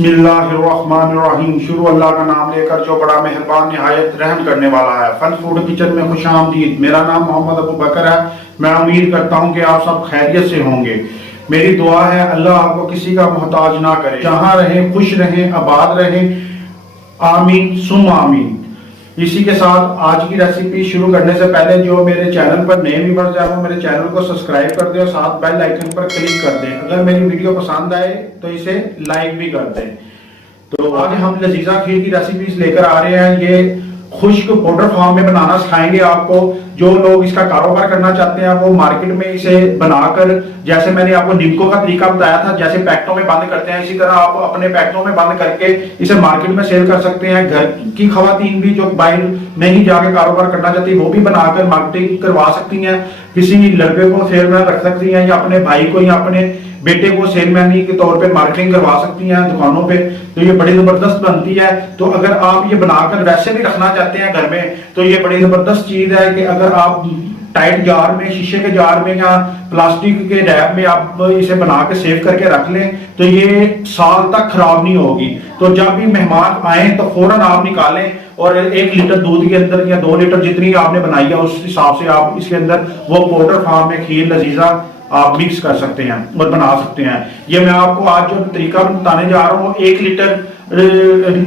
बिस्मिल्लाहिर्रहमानिर्रहीम। शुरू अल्लाह का नाम लेकर जो बड़ा मेहरबान निहायत रहम करने वाला है। फन फूड किचन में खुश आमदीद। मेरा नाम मोहम्मद अबू बकर है। मैं उम्मीद करता हूँ कि आप सब खैरियत से होंगे। मेरी दुआ है अल्लाह आपको किसी का मोहताज ना करे, जहाँ रहें खुश रहें, आबाद रहें, आमीन सुम आमीन। इसी के साथ आज की रेसिपी शुरू करने से पहले जो मेरे चैनल पर नए व्यूअर्स हैं वो मेरे चैनल को सब्सक्राइब कर दें और साथ बेल आइकन पर क्लिक कर दें। अगर मेरी वीडियो पसंद आए तो इसे लाइक भी कर दें। तो आज हम लजीजा खीर की रेसिपीज लेकर आ रहे हैं। ये खुश्क पाउडर फॉर्म में बनाना सिखाएंगे आपको। जो लोग इसका कारोबार करना चाहते हैं वो मार्केट में इसे बनाकर, जैसे मैंने आपको निम्को का तरीका बताया था, जैसे पैकेटों में बंद करते हैं, इसी तरह आप अपने पैकेटों में बंद करके इसे मार्केट में सेल कर सकते हैं। घर की खवातीन भी जो बाहर नहीं जाके कारोबार करना चाहती वो भी बनाकर मार्केटिंग करवा सकती हैं। किसी लड़के को सेलमैन रख सकती हैं या अपने भाई को या अपने बेटे को सेलमैन के तौर पे मार्केटिंग करवा सकती हैं दुकानों पे। तो ये बड़ी जबरदस्त बनती है। तो अगर आप ये बनाकर वैसे भी रखना चाहते हैं घर में तो ये बड़ी जबरदस्त चीज है कि अगर आप टाइट जार में, शीशे के जार में या प्लास्टिक के रैप में आप इसे बना के सेव करके रख लें तो ये साल तक खराब नहीं होगी। तो जब भी मेहमान आए तो फौरन आप निकालें और 1 लीटर दूध के अंदर या 2 लीटर जितनी आपने बनाई है उस हिसाब से आप इसके अंदर वो पाउडर फॉर्म में खीर लजीजा आप मिक्स कर सकते हैं और बना सकते हैं। ये मैं आपको आज जो तरीका बताने जा रहा हूँ 1 लीटर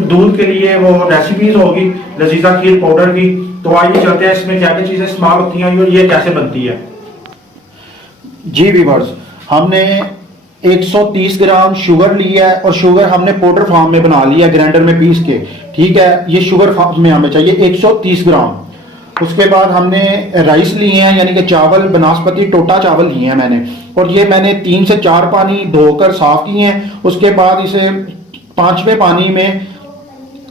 दूध के लिए वो रेसिपीज होगी लजीजा खीर पाउडर की। तो आइए चलते हैं इसमें क्या क्या चीजें इस्तेमाल होती हैं और ये कैसे बनती है। जी व्यूअर्स, हमने 130 ग्राम शुगर ली है और शुगर हमने पाउडर फॉर्म में बना लिया ग्राइंडर में पीस के। ठीक है, ये शुगर फॉर्म में हमें चाहिए 130 ग्राम। उसके बाद हमने राइस लिए हैं, यानी कि चावल, बनास्पति टोटा चावल लिए हैं मैंने, और ये मैंने 3 से 4 पानी धोकर साफ किए हैं। उसके बाद इसे 5वें पानी में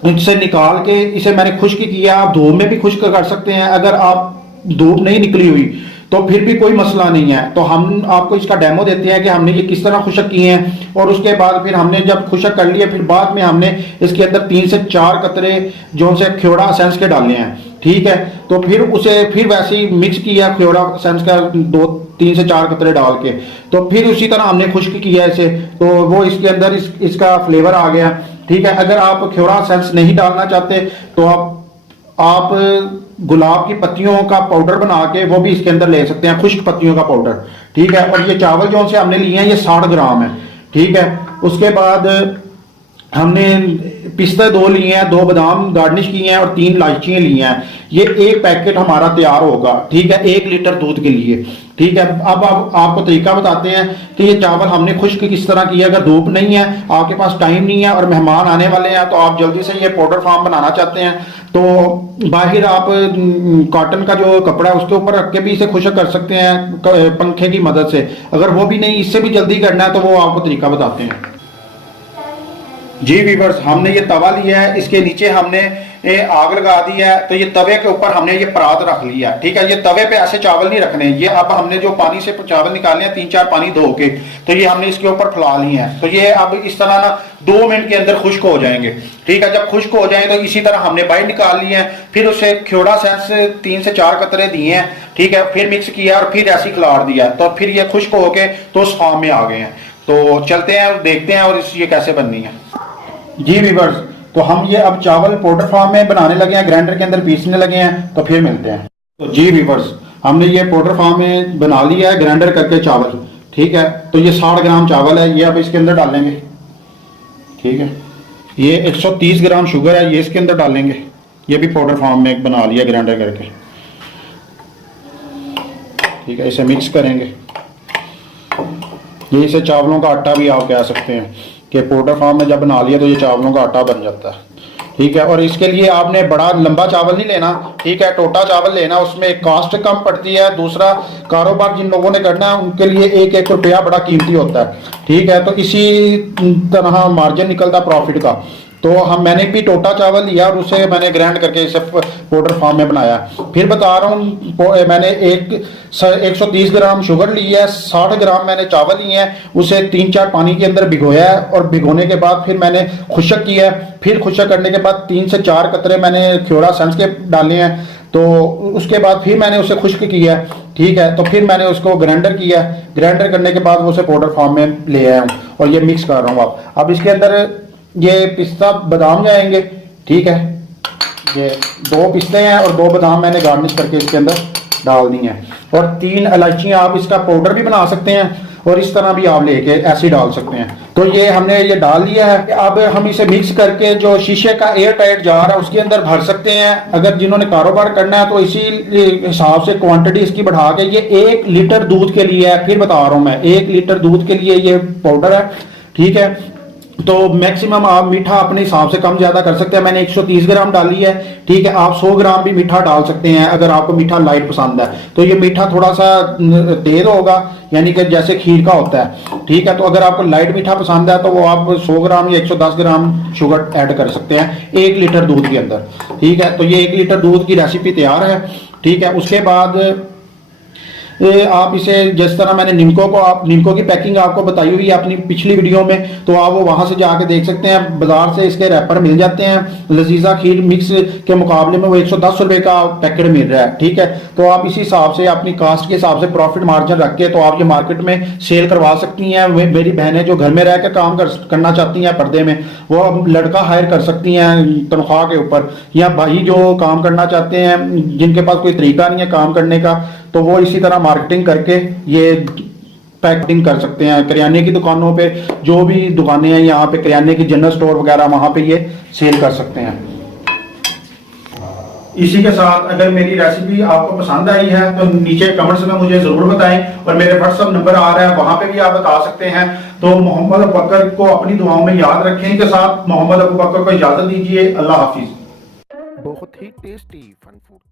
इसे निकाल के इसे मैंने खुश्क किया। आप धूप में भी खुश्क कर सकते हैं। अगर आप धूप नहीं निकली हुई तो फिर भी कोई मसला नहीं है। तो हम आपको इसका डेमो देते हैं कि हमने ये किस तरह खुश्क किए हैं। और उसके बाद फिर हमने जब खुश्क कर लिया फिर बाद में हमने इसके अंदर 3 से 4 कतरे जो से ख्योड़ा एसेंस के डालने हैं। ठीक है, तो फिर उसे फिर वैसे ही मिक्स किया ख्योड़ा एसेंस का 3 से 4 कतरे डाल के। तो फिर उसी तरह हमने खुश्क किया इसे, तो वो इसके अंदर इसका फ्लेवर आ गया। ठीक है, अगर आप ख्योड़ा एसेंस नहीं डालना चाहते तो आप गुलाब की पत्तियों का पाउडर बना के वो भी इसके अंदर ले सकते हैं, खुश्क पत्तियों का पाउडर। ठीक है, और ये चावल जो से हमने लिए हैं ये 60 ग्राम है। ठीक है, उसके बाद हमने पिस्ते 2 लिए हैं, 2 बादाम गार्निश किए हैं और 3 इलायचियां ली हैं। ये 1 पैकेट हमारा तैयार होगा। ठीक है, 1 लीटर दूध के लिए। ठीक है, अब आपको तरीका बताते हैं कि ये चावल हमने खुश्क किस तरह किया। अगर धूप नहीं है, आपके पास टाइम नहीं है और मेहमान आने वाले हैं तो आप जल्दी से ये पाउडर फॉर्म बनाना चाहते हैं तो बाहर आप कॉटन का जो कपड़ा है उसके ऊपर रख के भी इसे खुश्क कर सकते हैं पंखे की मदद से। अगर वो भी नहीं, इससे भी जल्दी करना है तो वो आपको तरीका बताते हैं। जी व्यूअर्स, हमने ये तवा लिया है, इसके नीचे हमने आग लगा दी है। तो ये तवे के ऊपर हमने ये परात रख लिया। ठीक है, ये तवे पे ऐसे चावल नहीं रखने। ये अब हमने जो पानी से चावल निकाले हैं 3-4 पानी धो के, तो ये हमने इसके ऊपर फैला लिए हैं। तो ये अब इस तरह ना 2 मिनट के अंदर खुश्क हो जाएंगे। ठीक है, जब खुश्क हो जाए तो इसी तरह हमने बाहर निकाल लिए हैं। फिर उसे ख्योड़ा एसेंस 3 से 4 कतरे दिए हैं। ठीक है, फिर मिक्स किया और फिर ऐसी खिलाड़ दिया तो फिर ये खुश्क होके तो उस फॉर्म में आ गए हैं। तो चलते हैं और देखते हैं और ये कैसे बननी है। जी व्यूअर्स, तो हम ये अब चावल पाउडर फॉर्म में बनाने लगे हैं, ग्राइंडर के अंदर पीसने लगे हैं। तो फिर मिलते हैं। तो जी व्यूअर्स, हमने ये पाउडर फॉर्म में बना लिया है ग्राइंडर करके चावल। ठीक है, तो ये 60 ग्राम चावल है, ये अब इसके अंदर डालेंगे। ठीक है, ये 130 ग्राम शुगर है, ये इसके अंदर डालेंगे। ये भी पाउडर फॉर्म में बना लिया ग्राइंडर करके। ठीक है, इसे मिक्स करेंगे। ये इसे चावलों का आटा भी आप कह सकते हैं कि पाउडर फॉर्म में जब बना लिया तो ये चावलों का आटा बन जाता है। ठीक है, और इसके लिए आपने बड़ा लंबा चावल नहीं लेना। ठीक है, टोटा चावल लेना, उसमें कास्ट कम पड़ती है। दूसरा, कारोबार जिन लोगों ने करना है उनके लिए 1-1 रुपया बड़ा कीमती होता है। ठीक है, तो इसी तरह मार्जिन निकलता प्रॉफिट का। तो मैंने भी टोटा चावल लिया और उसे मैंने ग्राइंड करके इसे पाउडर फॉर्म में बनाया। फिर बता रहा हूँ, मैंने 130 ग्राम शुगर ली है, 60 ग्राम मैंने चावल लिए हैं, उसे 3-4 पानी के अंदर भिगोया है और भिगोने के बाद फिर मैंने खुश्क किया है। फिर खुश्क करने के बाद 3 से 4 कतरे मैंने ख्योड़ा एसेंस के डाले हैं। तो उसके बाद फिर मैंने उसे खुश्क किया। ठीक है, तो फिर मैंने उसको ग्राइंडर किया। ग्राइंडर करने के बाद उसे पाउडर फॉर्म में ले आया हूँ और ये मिक्स कर रहा हूँ। अब इसके अंदर ये पिस्ता बादाम जाएंगे, ठीक है। ये 2 पिस्ते हैं और 2 बादाम मैंने गार्निश करके इसके अंदर डाल दी हैं। और 3 इलायचियाँ, आप इसका पाउडर भी बना सकते हैं और इस तरह भी आप लेके ऐसे डाल सकते हैं। तो ये हमने ये डाल लिया है। अब हम इसे मिक्स करके जो शीशे का एयर टाइट जार है उसके अंदर भर सकते हैं। अगर जिन्होंने कारोबार करना है तो इसी हिसाब से क्वांटिटी इसकी बढ़ा के, ये 1 लीटर दूध के लिए है, फिर बता रहा हूं मैं, 1 लीटर दूध के लिए ये पाउडर है, ठीक है। तो मैक्सिमम आप मीठा अपने हिसाब से कम ज्यादा कर सकते हैं। मैंने 130 ग्राम डाली है, ठीक है। आप 100 ग्राम भी मीठा डाल सकते हैं अगर आपको मीठा लाइट पसंद है। तो ये मीठा थोड़ा सा तेज होगा, यानी कि जैसे खीर का होता है, ठीक है। तो अगर आपको लाइट मीठा पसंद है तो वो आप 100 ग्राम या 110 ग्राम शुगर ऐड कर सकते हैं 1 लीटर दूध के अंदर, ठीक है। तो ये 1 लीटर दूध की रेसिपी तैयार है, ठीक है। उसके बाद आप इसे, जिस तरह मैंने निम्को की पैकिंग आपको बताई हुई है अपनी पिछली वीडियो में, तो आप वो वहां से जाके देख सकते हैं। बाजार से इसके रैपर मिल जाते हैं। लजीजा खीर मिक्स के मुकाबले में वो 110 रुपए का पैकेट मिल रहा है, ठीक है। तो आप इसी हिसाब से अपनी कास्ट के हिसाब से प्रॉफिट मार्जिन रख के तो आप ये मार्केट में सेल करवा सकती हैं। मेरी बहनें जो घर में रह कर काम करना चाहती हैं पर्दे में, वो लड़का हायर कर सकती हैं तनख्वाह के ऊपर, या भाई जो काम करना चाहते हैं जिनके पास कोई तरीका नहीं है काम करने का, तो वो इसी तरह मार्केटिंग करके ये पैकेटिंग कर सकते हैं। किराने की दुकानों पे, जो भी दुकानें हैं यहाँ पे किराने की, जनरल स्टोर वगैरह, वहां पे ये सेल कर सकते हैं। इसी के साथ अगर मेरी रेसिपी आपको पसंद आई है तो नीचे कमेंट्स में मुझे जरूर बताएं, और मेरे व्हाट्सएप नंबर आ रहा है वहां पे भी आप बता सकते हैं। तो मोहम्मद अबू बकर को अपनी दुआओं में याद रखें। के साथ मोहम्मद अबू बकर को इजाजत दीजिए। अल्लाह हाफिज। बहुत ही टेस्टी फन फूड।